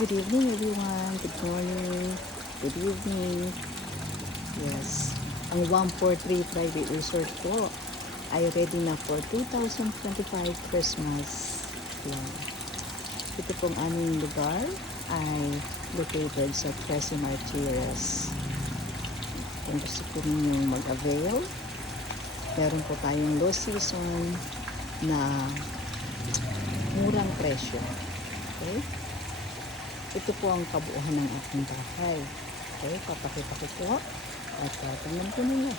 Good evening everyone. Good morning. Good evening. Yes. Ang 143 Private Resort po ay ready na for 2025 Christmas. Yan. Ito pong aming lugar ay located sa Tres Martires. Kung gusto po ninyong mag-avail, meron po tayong low season na murang presyo. Okay? Ito po ang kabuuan ng ating bahay. Okay, papakita ko po. At tingnan po ninyo.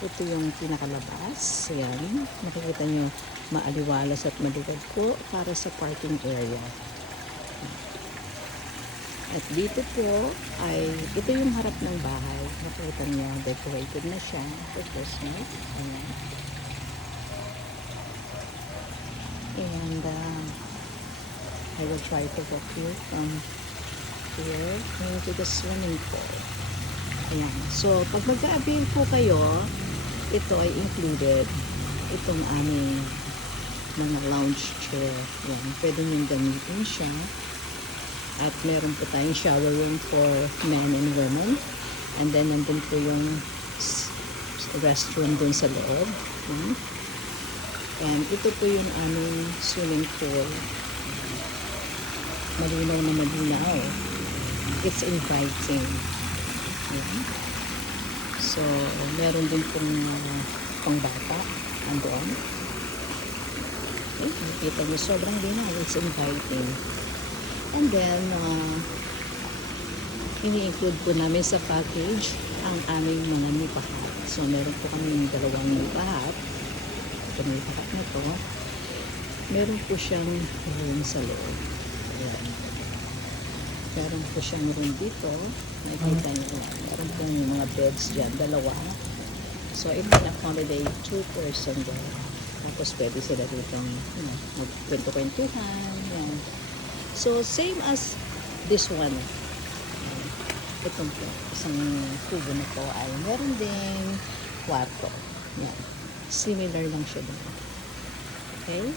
Ito yung pinakalabas. Ayan. Makikita nyo maaliwalas at maluwag po para sa parking area. At dito po ay, ito yung harap ng bahay. Makikita nyo, decorated na siya for Christmas. Ayan. And I will try to walk you from here into the swimming pool. Ayan. So, pag mag-a-avail po kayo, ito ay included. Itong aming mga lounge chair. Ayan. Pwede nyo gamitin siya. At meron po tayong shower room for men and women. And then, nandun po yung restroom dun sa loob. And ito po yung aming swimming pool. Malinaw na malinaw. It's inviting. Ayan. So, meron din pong pangbata andoon. Okay, nakikita nyo sobrang linaw. It's inviting. And then, ini-include po namin sa package ang aming mga nipahat. So, meron po kami dalawang nipahat. Ito nipahat na to. Meron po siyang room sa loob. Ayan. Meron po siyang room dito. Nakikita nyo lang. Meron po yung mga beds dyan. Dalawa. So, it can accommodate 2 person there. Tapos, pwede sila dito magkwento-kwentuhan. Yan. So, same as this one. Itong po. Isang kubo na po ay meron ding kwarto. Yan. Similar lang siya dito. Okay?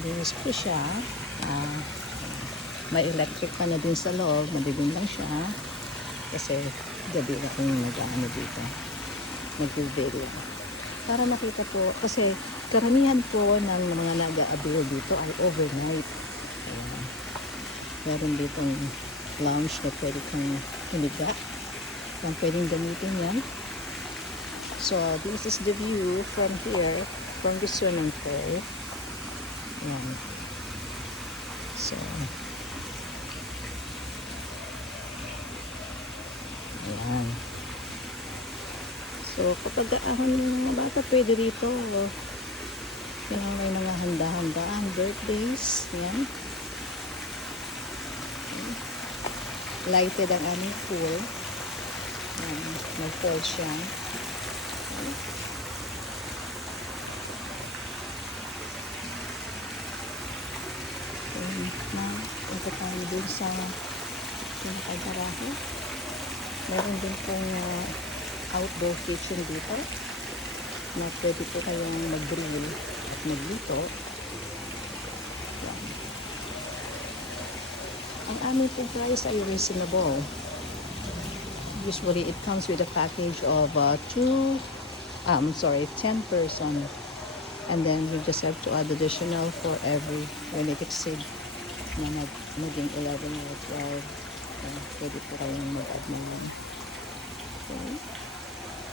Malinis po siya. May electric pa na din sa loob. Madilim lang siya. Kasi gabi na kung nag-ano dito. Nag-video. Para makita po. Kasi karamihan po ng mga nag-a-avail dito ay overnight. Meron ditong lounge na pwede kang hiniga. Kung pwedeng gamitin yan. So, this is the view from here. From the swimming pool. Ayan. So, ayan. So, kapag ahon ng mga bata, pwede rito. Yan ang may mga handa-handaan, birthdays. Ayan. Lighted ang aming pool. Ayan. May falls siya. Ayan. Ito tayo dun sa pinakagarahe. Meron din pong outdoor kitchen dito na pwede po kayong mag-grill at magluto. Ang aming po price ay reasonable. Usually it comes with a package of 10 person. And then you just have to add additional for every when it exceeds na maging 11 or 12. Pwede po kayong mag-add na yun. Okay.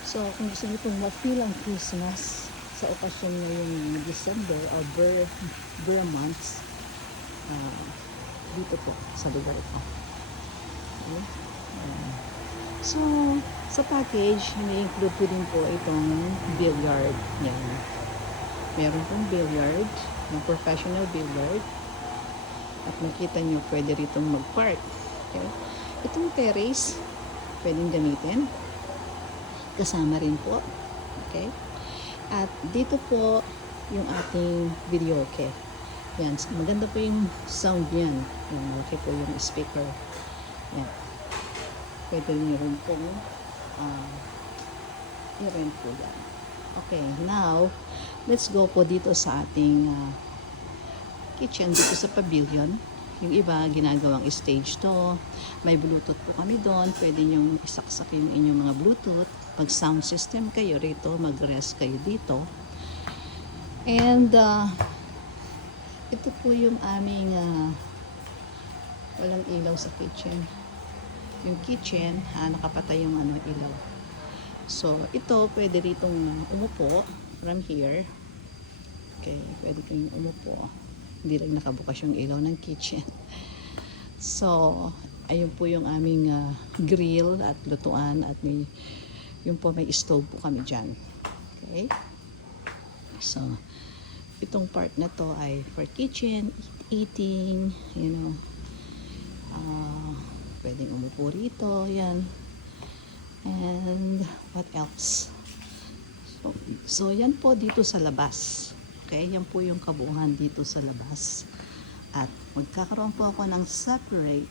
So, kung gusto niyo pong ma-feel ang Christmas sa okasyon ngayong December or Burr months, dito po sa lugar ito. Okay. So, sa package, ini-include po din po itong billiard. Yan. Meron pong billiard, ng professional billiard. At makita nyo, pwede rito mag-park. Okay. Itong terrace, pwedeng gamitin. Kasama rin po. Okay. At dito po, yung ating videoke. Yan. Maganda po yung sound yan. Yan. Okay po yung speaker. Yan. Pwede nyo rin po i-rent po yan. Okay. Now, let's go po dito sa ating kitchen dito sa pavilion. yung iba ginagawang stage to. May Bluetooth po kami doon. Pwede nyo isaksak yung inyong mga Bluetooth. Pag sound system kayo rito, mag-rest kayo dito. And ito po yung aming walang ilaw sa kitchen. Yung kitchen, nakapatay yung ilaw. So, ito, pwede ritong umupo from here. Okay, pwede kayong umupo. Hindi lang nakabukas yung ilaw ng kitchen. So, ayun po yung aming grill at lutuan at yung po may stove po kami dyan. Okay? So, itong part na to ay for kitchen, eating, you know. Pwedeng umupo rito, yan. And what else? So yan po dito sa labas. Okay, yan po yung kabuuan dito sa labas. At magkakaroon po ako ng separate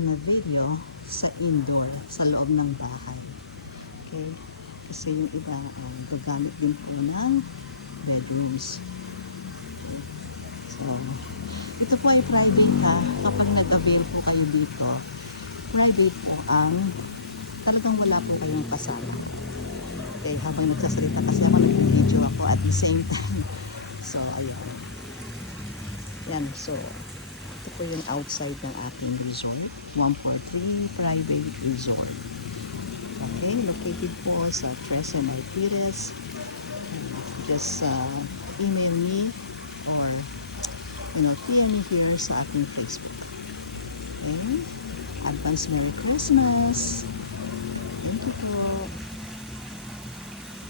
na video sa indoor, sa loob ng bahay. Okay? Kasi yung iba gagamit din po ng bedrooms. Okay. So, ito po ay private ha. Kapag nag-avail po kayo dito, private po talagang wala po kayong kasama. Okay, habang nagsasalita kasi ako, nag-video ako at the same time. So, ayun. Yan, so, ito po yung outside ng ating resort. 143 private resort. Okay, located po sa Tres and Pires. Just email me or PM me here sa ating Facebook. Okay? Advance Merry Christmas! Thank you po.